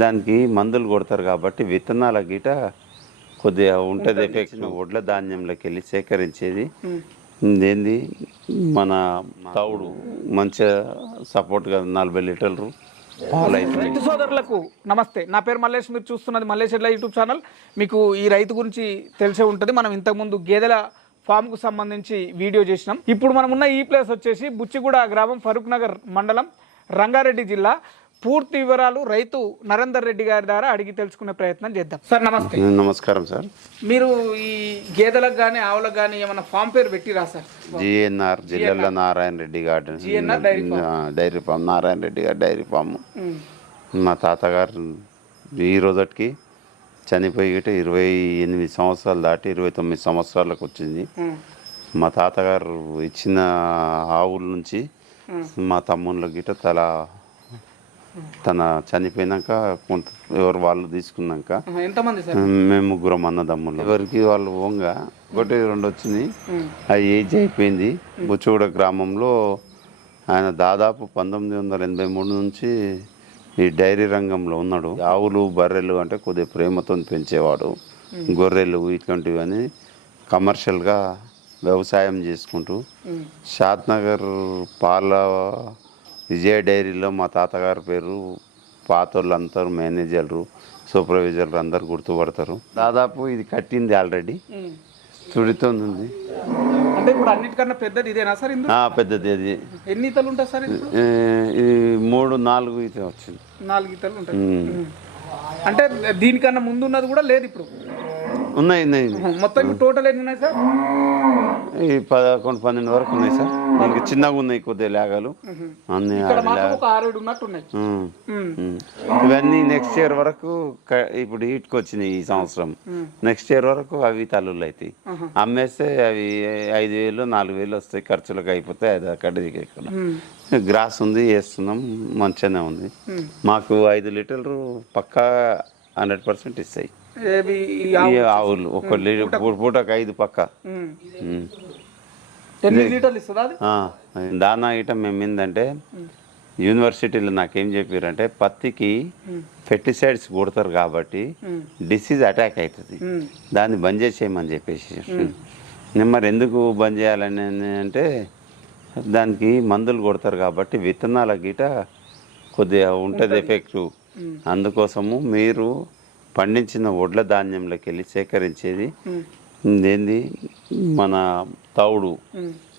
దానికి మందులు కొడతారు కాబట్టి విత్తనాల గీట కొద్దిగా ఉంటుంది ఎఫెక్ట్ ఒడ్ల ధాన్యంలోకి వెళ్ళి సేకరించేది. ఏంది మన తౌడు మంచిగా సపోర్ట్గా నలభై లీటర్లు రైతు సోదరులకు నమస్తే. నా పేరు మల్లేష్. మీరు చూస్తున్నది మల్లేష్ ఎడ్ల యూట్యూబ్ ఛానల్. మీకు ఈ రైతు గురించి తెలిసే ఉంటుంది. మనం ఇంతకుముందు గేదెల ఫామ్కు సంబంధించి వీడియో చేసినాం. ఇప్పుడు మనం ఉన్న ఈ ప్లేస్ వచ్చేసి బుచ్చిగూడ గ్రామం ఫరూక్ నగర్ మండలం రంగారెడ్డి జిల్లా. పూర్తి వివరాలు రైతు నరేందర్ రెడ్డి గారి ద్వారా అడిగి తెలుసుకునే ప్రయత్నం చేద్దాం. సార్ నమస్తే. నమస్కారం సార్. మీరు ఈ గేదెలకు కానీ ఆవులకు కానీ ఏమైనా ఫామ్ పేరు పెట్టిరా సార్? జిఎన్ఆర్ జిల్లాల Narayana Reddy garden. Dairy farm. Narayana Reddy garu dairy farm. మా తాతగారు ఈ రోజుకి చనిపోయి ఇరవై ఎనిమిది సంవత్సరాలు దాటి ఇరవై తొమ్మిది సంవత్సరాలకు వచ్చింది. మా తాతగారు ఇచ్చిన ఆవుల నుంచి మా తమ్ముళ్ళ గిట్ట తల తన చనిపోయినాక కొంత ఎవరు వాళ్ళు తీసుకున్నాక మేము ముగ్గురం అన్నదమ్ములు. ఎవరికి వాళ్ళు ఓంగ ఒకటి రెండు వచ్చినాయి. ఆ ఏజ్ అయిపోయింది. బుచ్చగూడ గ్రామంలో ఆయన దాదాపు పంతొమ్మిది వందల ఎనభై మూడు నుంచి ఈ డైరీ రంగంలో ఉన్నాడు. ఆవులు బర్రెలు అంటే కొద్దిగా ప్రేమతో పెంచేవాడు. గొర్రెలు ఇట్లాంటివన్నీ కమర్షియల్గా వ్యవసాయం చేసుకుంటూ ఉమ్. షాద్ నగర్ పాల విజయ డైరీలో మా తాతగారి పేరు పాతోళ్ళు అందరూ మేనేజర్లు సూపర్వైజర్లు అందరు గుర్తుపడతారు. దాదాపు ఇది కట్టింది ఆల్రెడీ. ఉంది. అంటే ఇప్పుడు అన్నిటికన్నా పెద్దది ఇదేనా సార్ పెద్దది అది. ఎన్ని ఈతలు ఉంటాయి సార్ ఇది మూడు నాలుగు ఇది వచ్చింది. నాలుగు ఉంటాయి. ఉమ్. అంటే దీనికన్నా ముందు ఉన్నది కూడా లేదు ఇప్పుడు? ఉన్నాయి ఉన్నాయి. మొత్తం టోటల్ ఎన్ని ఉన్నాయి సార్? ఈ పదకొండు పన్నెండు వరకు ఉన్నాయి సార్. ఇంకా చిన్నగా ఉన్నాయి కొద్దిగా లేగలు అన్ని. ఇవన్నీ నెక్స్ట్ ఇయర్ వరకు ఇప్పుడు హీట్కి వచ్చినాయి ఈ సంవత్సరం. నెక్స్ట్ ఇయర్ వరకు అవి తల్లులు అవుతాయి. అమ్మేస్తే అవి ఐదు వేలు నాలుగు వేలు వస్తాయి. ఖర్చులకు అయిపోతాయి. అది అక్కడ. గ్రాస్ ఉంది వేస్తున్నాం. మంచిగానే ఉంది. మాకు ఐదు లీటర్లు పక్కా హండ్రెడ్ పర్సెంట్ ఇస్తాయి. ఆవులు. ఒక పూటకు. ఐదు పక్క. దానా ఇటం మేము ఏంటంటే యూనివర్సిటీలో నాకేం చెప్పారంటే పత్తికి పెస్టిసైడ్స్ కొడతారు కాబట్టి. డిసీజ్ అటాక్ అవుతుంది. దాన్ని బంద్ చేసేయమని చెప్పేసి. నేను మరి ఎందుకు బంద్ చేయాలని అంటే దానికి మందులు కొడతారు కాబట్టి విత్తనాల గీట కొద్దిగా ఉంటుంది ఎఫెక్ట్. అందుకోసము మీరు పండించిన వడ్ల ధాన్యంలోకి వెళ్ళి సేకరించేది. ఏంది మన తౌడు.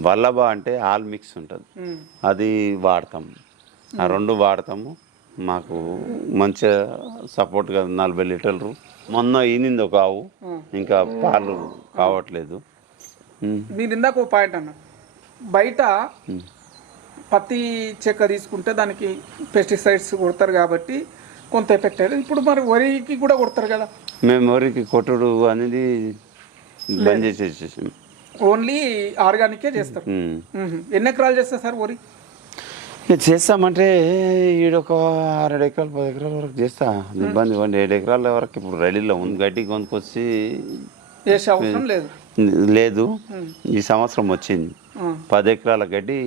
వల్లభ అంటే ఆల్ మిక్స్ ఉంటుంది. అది వాడతాం. ఆ రెండు వాడతాము. మాకు మంచిగా సపోర్ట్గా నలభై లీటర్లు. మొన్న ఈనింది ఒక ఆవు. ఇంకా పాలు కావట్లేదు. మీరు ఇందాక ఒక పాయింట్ అన్న బయట పత్తి చెక్క తీసుకుంటే దానికి పెస్టిసైడ్స్ కొడతారు కాబట్టి కొంత ఎఫెక్ట్ అయ్యేది. ఇప్పుడు మరి వరికి కూడా కొడతారు కదా. మేము ఎవరికి కొట్టుడు అనేది బంద్ చేసేసేసాం. ఓన్లీ ఆర్గానికే చేస్తారు. ఎన్ని ఎకరాలు చేస్తారు సార్ వరి? చేస్తామంటే ఈడొక ఆరేడు ఎకరాలు పది ఎకరాల వరకు చేస్తా. ఇబ్బంది ఇవ్వండి ఏడు ఎకరాల వరకు ఇప్పుడు రెడీలో ఉంది. గడ్డి కొనుక్కొచ్చి అవసరం లేదు. లేదు. ఈ సంవత్సరం వచ్చింది. పది ఎకరాల గడ్డి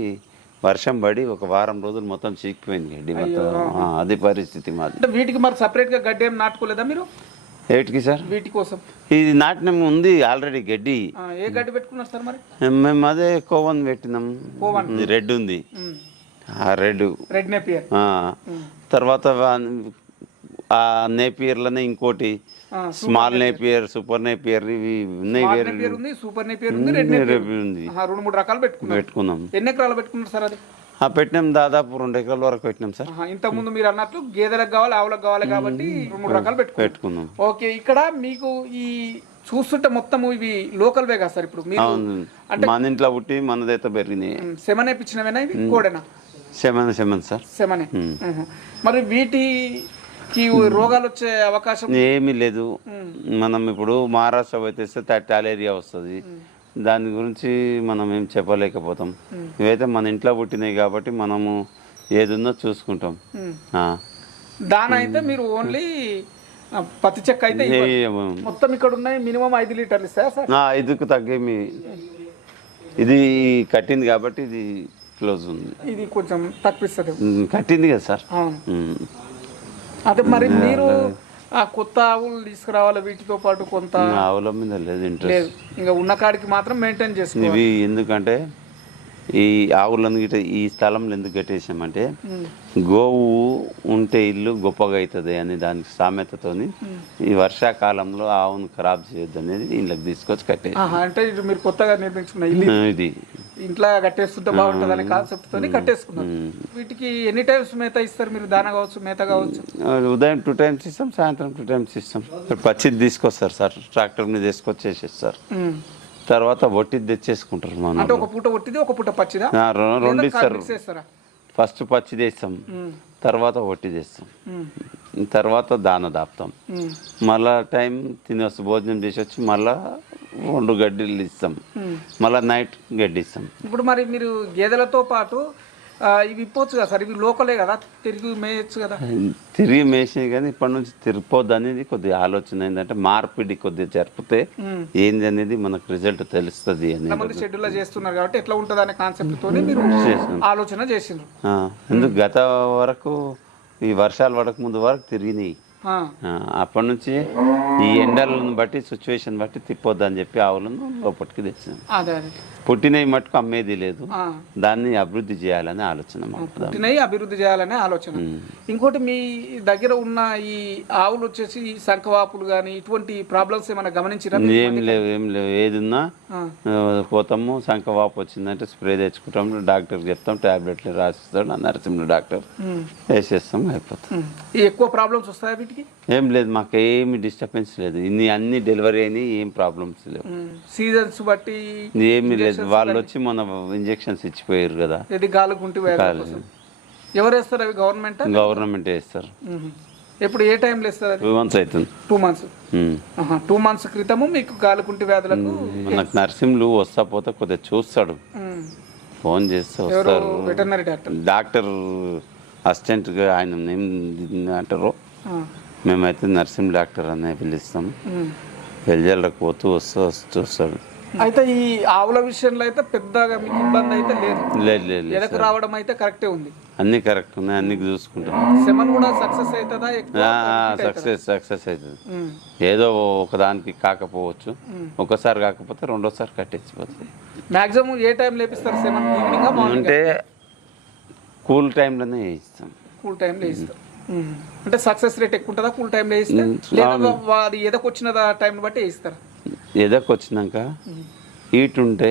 వర్షం పడి ఒక వారం రోజులు మొత్తం చీకిపోయింది గడ్డి మొత్తం. ఆ, అది పరిస్థితి మాది. అంటే వీటికి మరి సపరేట్గా గడ్డి ఏం నాటుకోలేదా మీరు? ఏటికి సార్? వీటి కోసం. ఇది నాటినం ఉంది ఆల్రెడీ గడ్డి. ఆ, ఏ గడ్డి పెట్టుకున్నారు సార్ మరి? మేము అదే కోవన్ పెట్టినాం. రెడ్ ఉంది. ఆ రెడ్. Red Napier. ఆ, తర్వాత వా- ఆ నేపియర్లోనే ఇంకోటి. స్మాల్ నేపియర్ సూపర్ నేపియర్ ఇవి ఉన్నాయి వేరే. ఉంది సూపర్ నేపియర్ ఉంది రెడ్ నేపియర్ రేపు ఉంది. ఆహా, రెండు మూడు రకాలు పెట్టుకున్నారు పెట్టుకున్నాం. ఎన్ని ఎకరాలు పెట్టుకున్నారు సార్ అది? ఆ పెట్టినాం దాదాపు రెండు ఎకరాల వరకు పెట్టినాం సార్. ఆహా, ఇంతకుముందు మీరు అన్నట్లు గేదెలకు కావాలి ఆవులకు కావాలి కాబట్టి రెండు మూడు రకాలు పెట్టుకున్నాం. ఓకే ఇక్కడ మీకు ఈ చూస్తుంటే మొత్తం ఇవి లోకల్ వే కదా సార్ ఇప్పుడు అవును. మన ఇంట్లో పుట్టి మనదైతే పెరిగినాయి. సెమన్ వేయించినవేనా ఇవి? కోడేనా? Seven seven sir. సెమనే. మరి వీటికి రోగాలు వచ్చే అవకాశం ఏమీ లేదు. మనం ఇప్పుడు మహారాష్ట్ర పోతే టాలేరియా వస్తుంది. దాని గురించి మనం ఏం చెప్పలేకపోతాం. ఇవైతే మన ఇంట్లో పుట్టినాయి కాబట్టి మనము ఏది ఉందో చూసుకుంటాం. దాని అయితే మీరు ఓన్లీ పత్తి చెక్క అయితే మొత్తం ఇక్కడ ఉన్నాయి మినిమం ఐదు లీటర్లు ఇస్తాయా ఐదుకు తగ్గేమి. ఇది కట్టింది కాబట్టి ఇది క్లోజ్ ఉంది. ఇది కొంచెం తక్కువ ఉమ్, కట్టింది కదా సార్. అదే మరి మీరు ఆ కొత్త ఆవులు తీసుకురావాలి వీటితో పాటు కొంత ఆవుల మీద లేదు ఇంట్రెస్ట్ ఇంకా ఉన్న కాడికి మాత్రం మెయింటైన్ చేసుకోవాలి. ఇవి ఎందుకంటే ఈ ఆవులను గిట్ట ఈ స్థలంలో ఎందుకు కట్టేసామంటే గోవు ఉంటే ఇల్లు గొప్పగా అవుతుంది అని దానికి సామెతతోని ఈ వర్షాకాలంలో ఆవును ఖరాబ్ చేయొద్దు అనేది ఇంట్లోకి తీసుకొచ్చి కట్టేసి. అంటే మీరు కొత్తగా నిర్మించుకున్న ఇల్లు ఇది. ఇంట్లో కట్టేస్తుంటే బాగుంటుంది అనే కాన్సెప్ట్ తోని కట్టేసుకున్నారు. వీటికి ఎన్ని టైమ్స్ మేత ఇస్తారు మీరు? దాన కావచ్చు మేత కావచ్చు? ఉదయం టూ టైమ్స్ ఇస్తాం సాయంత్రం టూ టైమ్స్ ఇస్తాం. పచ్చిది తీసుకొస్తారు సార్ ట్రాక్టర్ మీద తీసుకొచ్చేసేస్తారు. తర్వాత వట్టిది తెచ్చేసుకుంటారు మన అంటే ఒక పూట ఒట్టిది ఒక పూట పచ్చిదా? రెండు ఇస్తారు. ఫస్ట్ పచ్చిది వేస్తాం. తర్వాత వట్టిది వేస్తాం ఉమ్. తర్వాత దాన దాపుతాం. మళ్ళా టైం తినేసి భోజనం చేసి వచ్చి మళ్ళా రెండు గడ్డిలు ఇస్తాం. మళ్ళా నైట్ గడ్డి ఇస్తాం. ఇప్పుడు మరి మీరు గేదెలతో పాటు ఇవి ఇప్పొచ్చు కదా సార్? ఇవి లోకలే కదా? తిరిగి మేయచ్చు కదా? తిరిగి మేసి కానీ ఇప్పటి నుంచి తిరిగిపోద్దు అనేది కొద్దిగా ఆలోచన. ఏంటంటే మార్పిడి కొద్దిగా జరిపితే. ఏంది అనేది మనకు రిజల్ట్ తెలుస్తుంది మంది షెడ్యూల్ చేస్తున్నారు కాబట్టి ఎట్లా ఉంటుంది అనే కాన్సెప్ట్ తోని మీరు. ఆలోచన చేసిండ్రు. ఎందుకు గత వరకు ఈ వర్షాలు పడక ముందు వరకు తిరిగినాయి. అప్పటి నుంచి ఈ ఎండలను బట్టి సిచ్యువేషన్ బట్టి తిప్పొద్దు అని చెప్పి ఆవులను లోపలికి తెచ్చాం అదే అదే. పుట్టినవి మట్టుకు అమ్మేది లేదు. దాన్ని అభివృద్ధి చేయాలని ఆలోచన మాకు పుట్టినవి అభివృద్ధి చేయాలనే ఆలోచన. ఇంకోటి మీ దగ్గర ఉన్న ఈ ఆవులు వచ్చేసి ఈ సంఖవాపులు కానీ ఇటువంటి ప్రాబ్లమ్స్ ఏమైనా గమనించిరా ఏం లేవు ఏం లేవు. ఏది ఉన్నా ఆ. ఆ, పోతాము సంఖవాపు వచ్చిందంటే స్ప్రే తెచ్చుకుంటాం డాక్టర్కి చెప్తాం టాబ్లెట్లు రాసిస్తాడు నరసింహ డాక్టర్. వేసేస్తాం అయిపోతాం ఎక్కువ ప్రాబ్లమ్స్ వస్తాయా వీటికి ఏం లేదు మాకు ఏమి డిస్టర్బెన్స్ లేదు. ఇన్ని అన్ని డెలివరీ అయినాయి ఏం ప్రాబ్లమ్స్ లేవు. సీజన్స్ బట్టి ఏమీ లేదు. వాళ్ళు వచ్చి మన ఇంజెక్షన్స్ ఇచ్చిపోయారు కదా. ఇది. ఎవరు వేస్తారు అవి? గవర్నమెంట్? గవర్నమెంట్ వేస్తారు. ఎప్పుడు ఏ టైంలో వేస్తారు అది? టూ మంత్స్ అవుతుంది. Two months. టూ మంత్స్ క్రితము మీకు గాలుకుంటి వ్యాధులకు మనకు నర్సింహులు వస్తా పోతే కొద్దిగా చూస్తాడు. ఫోన్ చేస్తే వస్తారు. Veterinary doctor. డాక్టర్ అసిస్టెంట్గా ఆయన ఏం అంటారో. మేమైతే నర్సింహ డాక్టర్ అనే పిలుస్తాం. పెళ్ళిళ్ళకి పోతూ వస్తూ వస్తూ చూస్తాడు. అయితే ఈ ఆవుల విషయంలో అయితే పెద్దగా మీకు ఇబ్బంది అయితే లేదు. లేదు లేదు ఎదకు రావడం అయితే కరెక్టే ఉంది. అన్నీ కరెక్ట్ ఉన్నాయి అన్ని చూసుకుంటాం. సెమన్ కూడా సక్సెస్ అవుతుందా సక్సెస్ సక్సెస్ అవుతుంది. ఏదో ఒకదానికి కాకపోవచ్చు. ఒకసారి కాకపోతే రెండోసారి కట్టించిపోతుంది. మాక్సిమం ఏ టైం లేపిస్తారు సెవెన్ ఈవినింగ్ అంటే కూల్ టైంలోనే ఇస్తాం కూల్ టైంలో ఇస్తారు ఉమ్. అంటే సక్సెస్ రేట్ ఎక్కువ ఉంటుందా? కూల్ టైంలో వేస్తే లేదా వారి ఎదకు వచ్చిన టైం బట్టి వేస్తారు ఎదకు వచ్చినాక హీట్ ఉంటే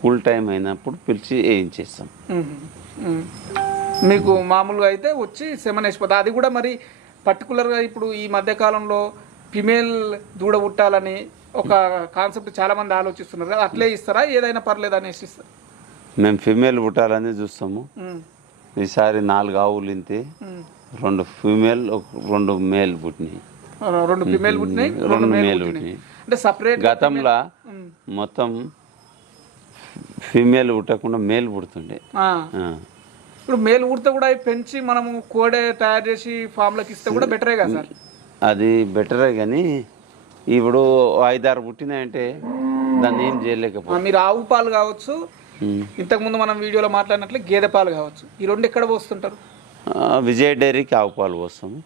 కూల్ టైం అయినప్పుడు పిలిచి వేయించేస్తాం. మీకు మామూలుగా అయితే వచ్చి సెమన్ వేసిపోతుంది అది కూడా మరి పర్టికులర్గా ఇప్పుడు ఈ మధ్య కాలంలో ఫిమేల్ దూడ పుట్టాలని ఒక కాన్సెప్ట్ చాలా మంది ఆలోచిస్తున్నారు. కదా అట్లే ఇస్తారా? ఏదైనా పర్లేదు అనేసి ఇస్తారు. మేము ఫిమేల్ పుట్టాలని చూస్తాము. ఈసారి నాలుగు ఆవులు ఇంతే. రెండు ఫీమేల్ ఒక రెండు మేల్ పుట్టినాయి. రెండు ఫిమేల్ పుట్టినాయి రెండు మేల్ పుట్టినాయి. అంటే సపరేట్ గతంలో మొత్తం ఫీమేల్ పుట్టకుండా మేల్ పుడుతుండే. ఇప్పుడు మేల్ పుడితే కూడా అవి పెంచి మనము కోడే తయారు చేసి ఫామ్లకు ఇస్తే కూడా బెటరే కదా సార్? అది బెటరే కానీ ఇప్పుడు ఐదారు పుట్టినాయంటే దాన్ని ఏం చేయలేకపోతే మీరు ఆవు పాలు కావచ్చు. ఇంతకుముందు మనం వీడియోలో మాట్లాడినట్లు గేదె పాలు కావచ్చు. ఈ రెండు ఎక్కడ పోస్తుంటారు? విజయ డైరీకి ఆవు పాలు పోస్తాము.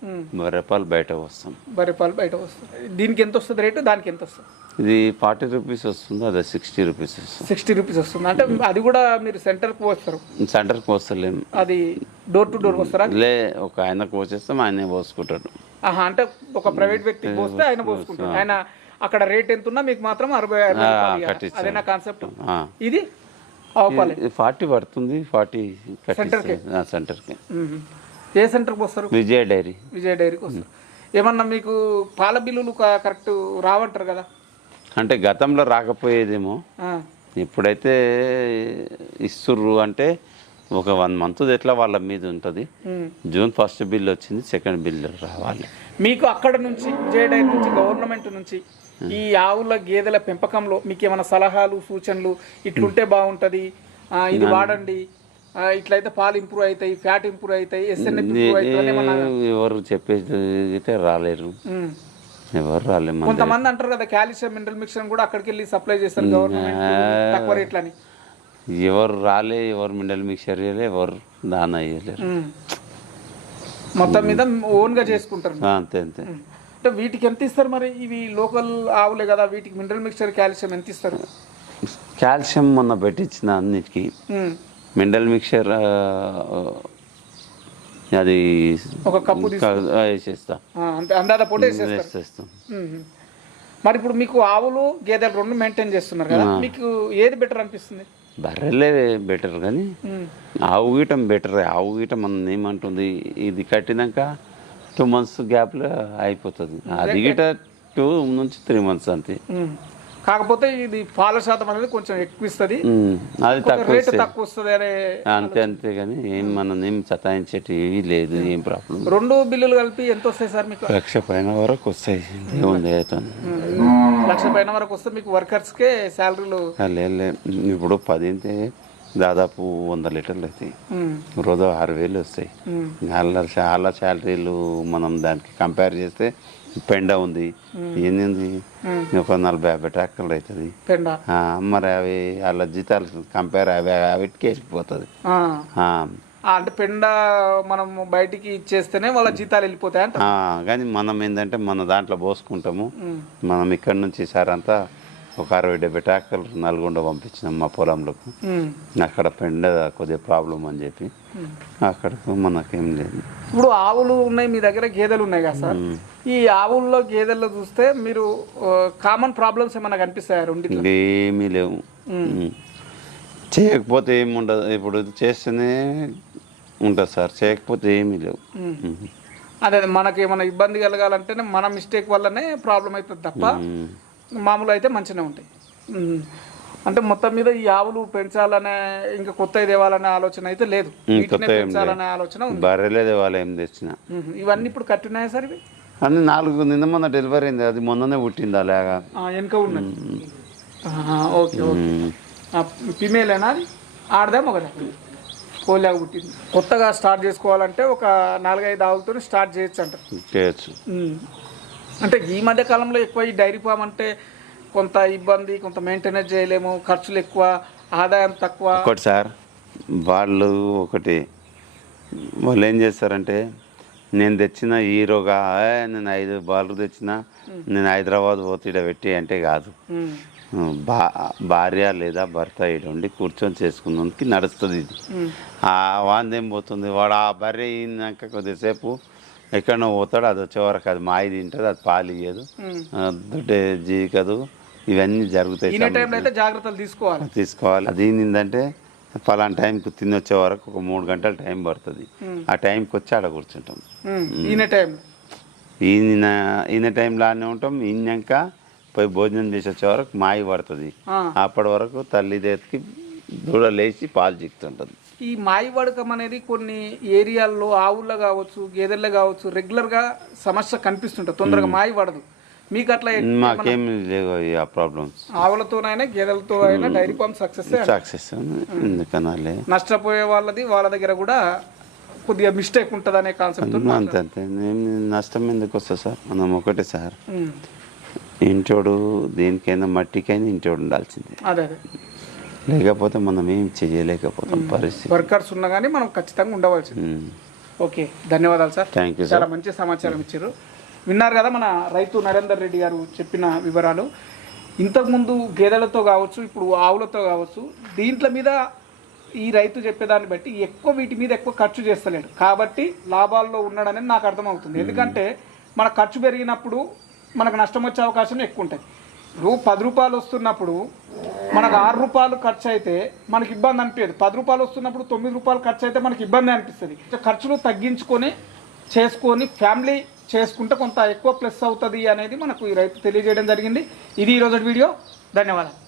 బర్రె పాలు బయట పోస్తాం బర్రె పాలు బయట వస్తుంది దీనికి ఎంత వస్తుంది రేటు? దానికి ఎంత వస్తుంది? ఇది ఫార్టీ రూపీస్ వస్తుంది అదే సిక్స్టీ రూపీస్ వస్తుంది. సిక్స్టీ రూపీస్ వస్తుంది. అంటే అది కూడా మీరు సెంటర్కి పోస్తారు. సెంటర్కి వస్తలేం అది డోర్ టు డోర్ వస్తారా లే ఒక ఆయనకు పోసేస్తాం ఆయనే పోసుకుంటాడు. ఆహా అంటే ఒక ప్రైవేట్ వ్యక్తికి పోస్తే ఆయన పోసుకుంటారు ఆయన అక్కడ రేట్ ఎంత ఉన్నా మీకు మాత్రం అరవై. అదేనా కాన్సెప్ట్. ఇది? ఫార్టీ పడుతుంది ఫార్టీ సెంటర్కి? మ్మ్. ఏ సెంటర్కి వస్తారు? విజయ డైరీ. విజయ డైరీకి వస్తారు. ఏమన్నా మీకు పాల బిల్లులు కరెక్ట్ రావంటారు కదా? అంటే గతంలో రాకపోయేదేమో. ఇప్పుడైతే ఇస్తుర్రు అంటే ఒక వన్ మంత్ ఎట్లా వాళ్ళ మీద ఉంటుంది. జూన్ ఫస్ట్ బిల్ వచ్చింది సెకండ్ బిల్ రావాలి. మీకు అక్కడ నుంచి విజయ డైరీ నుంచి గవర్నమెంట్ నుంచి ఈ ఆవుల గేదెల పెంపకంలో మీకు ఏమైనా సలహాలు సూచనలు? ఇట్లుంటే బాగుంటది. ఇది వాడండి. ఇట్లయితే పాలు ఇంప్రూవ్ అవుతాయి ఫ్యాట్ ఇంప్రూవ్ అవుతాయి ఎస్ఎన్ఎఫ్ ఇంప్రూవ్ ఎవరు చెప్పేది అయితే రాలేరు. ఎవరు మన కొంతమంది అంటారు కదా కాల్షియం మినరల్ మిక్సర్ కూడా అక్కడికి వెళ్ళి సప్లై చేస్తారు గవర్నమెంట్ తక్కువ రేట్లని. ఎవరు రాలే ఎవరు మిండల్ మిక్చర్ చేయలే ఎవరు దాన. మొత్తం మీద ఓన్గా చేసుకుంటారు. అంతే అంతే. అంటే వీటికి ఎంత ఇస్తారు మరి? ఇవి లోకల్ ఆవులే కదా వీటికి మినరల్ మిక్చర్ కాల్షియం ఎంత ఇస్తారు? కాల్షియం మొన్న పెట్టించిన అన్నిటికీ. మినరల్ మిక్చర్ అది ఒక కప్పు వేసేస్తా. అందాద పొడి వేసేస్తాం. మరి ఇప్పుడు మీకు ఆవులు గేదెలు రెండు మెయింటైన్ చేస్తున్నారు కదా మీకు ఏది బెటర్ అనిపిస్తుంది? బర్రెలే బెటర్ కానీ. ఆవు గీయటం బెటర్ ఆవు గీయటం మన ఏమంటుంది? ఇది కట్టినాక టూ మంత్స్ గ్యాప్లో అయిపోతుంది. అది గిట టూ నుంచి త్రీ మంత్స్ అంతే. కాకపోతే ఇది పాల శాతం అనేది కొంచెం ఎక్కువ ఇస్తుంది అది తక్కువ వస్తుంది అనే అంతే అంతే కానీ ఏం మనం ఏం సతాయించేటివి లేదు ఏం ప్రాబ్లం రెండు బిల్లులు కలిపి ఎంత వస్తాయి సార్ మీకు? లక్ష పైన వరకు వస్తాయి. ఏముంది లక్ష పైన వరకు వస్తే మీకు వర్కర్స్కే శాలరీలు లే ఇప్పుడు పది అయితే దాదాపు వంద లీటర్లు అవుతాయి. రోజు ఆరు వేలు వస్తాయి. వాళ్ళ చాలా శాలరీలు మనం దానికి కంపేర్ చేస్తే పెండ ఉంది. ఏంది? ఒక నలభై యాభై ట్రాక్టర్లు అవుతుంది. మరి అవి వాళ్ళ జీతాలు కంపేర్ అవి వాటికి వెళ్ళిపోతుంది అంటే పెండ మనం బయటికి ఇచ్చేస్తేనే వాళ్ళ జీతాలు వెళ్ళిపోతాయి కానీ మనం ఏంటంటే మన దాంట్లో పోసుకుంటాము. మనం ఇక్కడ నుంచి సార్ అంతా ఒక అరవై డెబ్బై ట్రాక్టర్లు నల్గొండ పంపించినాం మా పొలంలోకి. అక్కడ పెండ కొద్దిగా ప్రాబ్లం అని చెప్పి. అక్కడకు మనకేం లేదు. ఇప్పుడు ఆవులు ఉన్నాయి మీ దగ్గర గేదెలు ఉన్నాయి కదా సార్? ఈ ఆవుల్లో గేదెల్లో చూస్తే మీరు కామన్ ప్రాబ్లమ్స్ ఏమైనా కనిపిస్తాయా రెండిట్లో? ఏమీ లేవు. చేయకపోతే ఏమి ఉండదు ఇప్పుడు చేస్తేనే ఉంటుంది సార్. చేయకపోతే ఏమీ లేవు. అదే మనకి ఏమైనా ఇబ్బంది కలగాలంటేనే మన మిస్టేక్ వల్లనే ప్రాబ్లం అవుతుంది తప్ప. మామూలు అయితే మంచిగానే ఉంటాయి. అంటే మొత్తం మీద ఈ ఆవులు పెంచాలనే ఇంకా కొత్త తేవాలనే ఆలోచన అయితే లేదు. పెంచాలనే ఆలోచన ఏం తెచ్చిన. ఉమ్. ఇవన్నీ ఇప్పుడు కట్టినాయా సార్ ఇవి? అన్ని నాలుగు నిన్న మొన్న డెలివరీ అయింది. అది మొన్ననే పుట్టింది అలాగా. వెనుక ఉన్నది ఓకే ఓకే. ఫిమేలేనా అది? ఆడదా ఒకదా కోలాగా పుట్టింది. కొత్తగా స్టార్ట్ చేసుకోవాలంటే ఒక నాలుగైదు ఆవులతో స్టార్ట్ చేయొచ్చు అంటారు. చేయొచ్చు. అంటే ఈ మధ్య కాలంలో ఎక్కువ ఈ డైరీ ఫామ్ అంటే కొంత ఇబ్బంది కొంత మెయింటెనెన్స్ చేయలేము ఖర్చులు ఎక్కువ ఆదాయం తక్కువ. ఒకటి సార్ వాళ్ళు ఒకటి వాళ్ళు ఏం చేస్తారంటే నేను తెచ్చిన హీరోగా "ఏ, నేను ఐదు బార్లు తెచ్చిన నేను హైదరాబాద్ పోతే ఈడ పెట్టి అంటే కాదు. భార్య లేదా భర్త ఈడ ఉండి కూర్చొని చేసుకున్నందుకు నడుస్తుంది ఇది. ఆ వాందేం పోతుంది? వాడు ఆ భార్య అయినాక కొద్దిసేపు ఎక్కడో పోతాడు అది వచ్చే వరకు అది మాయి తింటుంది అది పాలు ఇయ్యదు. దొడ్డే జీవికదు. ఇవన్నీ జరుగుతాయి జాగ్రత్తలు తీసుకోవాలి. తీసుకోవాలి. అది ఏంటంటే ఫలానా టైంకి తిని వచ్చే వరకు ఒక మూడు గంటల టైం పడుతుంది. ఆ టైంకి వచ్చి ఆడ కూర్చుంటాం. ఈయన టైంలో ఈయన ఈయన టైంలో ఆడనే ఉంటాం. ఈయనాక పోయి భోజనం చేసి వచ్చే వరకు మాయి పడుతుంది. అప్పటి వరకు తల్లి దేతికి దూడ లేచి పాలు చిక్కుతుంటుంది ఈ మాయి వడకం అనేది కొన్ని ఏరియాల్లో ఆవుల్లో కావచ్చు గేదెల్లో కావచ్చు రెగ్యులర్గా సమస్య కనిపిస్తుంటుంది. తొందరగా మాయి పడదు మీకు అట్లా ఎ- మాకేం లేవు ఆ ప్రాబ్లమ్స్ ఆవులతోనైనా గేదెలతో అయినా డైరీ ఫామ్ సక్సెస్ సక్సెస్ ఎందుకనాలే? నష్టపోయే వాళ్ళది వాళ్ళ దగ్గర కూడా కొద్దిగా మిస్టేక్ ఉంటుంది అనే కాన్సెప్ట్ అంతే అంతే. నష్టం ఎందుకు వస్తుంది సార్? మనం ఒకటే సార్. ఇంటోడు దేనికైనా మట్టికైనా ఇంటోడు ఉండాల్సిందే. అదే అదే. లేకపోతే మనం ఏం చేయలేకపోతాం పరిస్థితి. వర్కర్స్ ఉన్నా కానీ మనం ఖచ్చితంగా ఉండవలసింది. ఓకే ధన్యవాదాలు సార్. థ్యాంక్ యూ చాలా మంచి సమాచారం ఇచ్చారు. విన్నారు కదా మన రైతు నరేందర్ రెడ్డి గారు చెప్పిన వివరాలు. ఇంతకుముందు గేదెలతో కావచ్చు ఇప్పుడు ఆవులతో కావచ్చు దీంట్ల మీద ఈ రైతు చెప్పేదాన్ని బట్టి ఎక్కువ వీటి మీద ఎక్కువ ఖర్చు చేస్తలేడు. కాబట్టి లాభాల్లో ఉన్నాడనేది నాకు అర్థమవుతుంది. ఎందుకంటే మన ఖర్చు పెరిగినప్పుడు మనకు నష్టం వచ్చే అవకాశం ఎక్కువ ఉంటుంది ఇప్పుడు పది రూపాయలు వస్తున్నప్పుడు మనకు ఆరు రూపాయలు ఖర్చు అయితే మనకి ఇబ్బంది అనిపించదు. పది రూపాయలు వస్తున్నప్పుడు తొమ్మిది రూపాయలు ఖర్చు అయితే మనకి ఇబ్బంది అనిపిస్తుంది. ఖర్చులు తగ్గించుకొని చేసుకొని ఫ్యామిలీ చేసుకుంటే కొంత ఎక్కువ ప్లస్ అవుతుంది అనేది మనకు ఈ రైతు తెలియజేయడం జరిగింది. ఇది ఈరోజు వీడియో. ధన్యవాదాలు.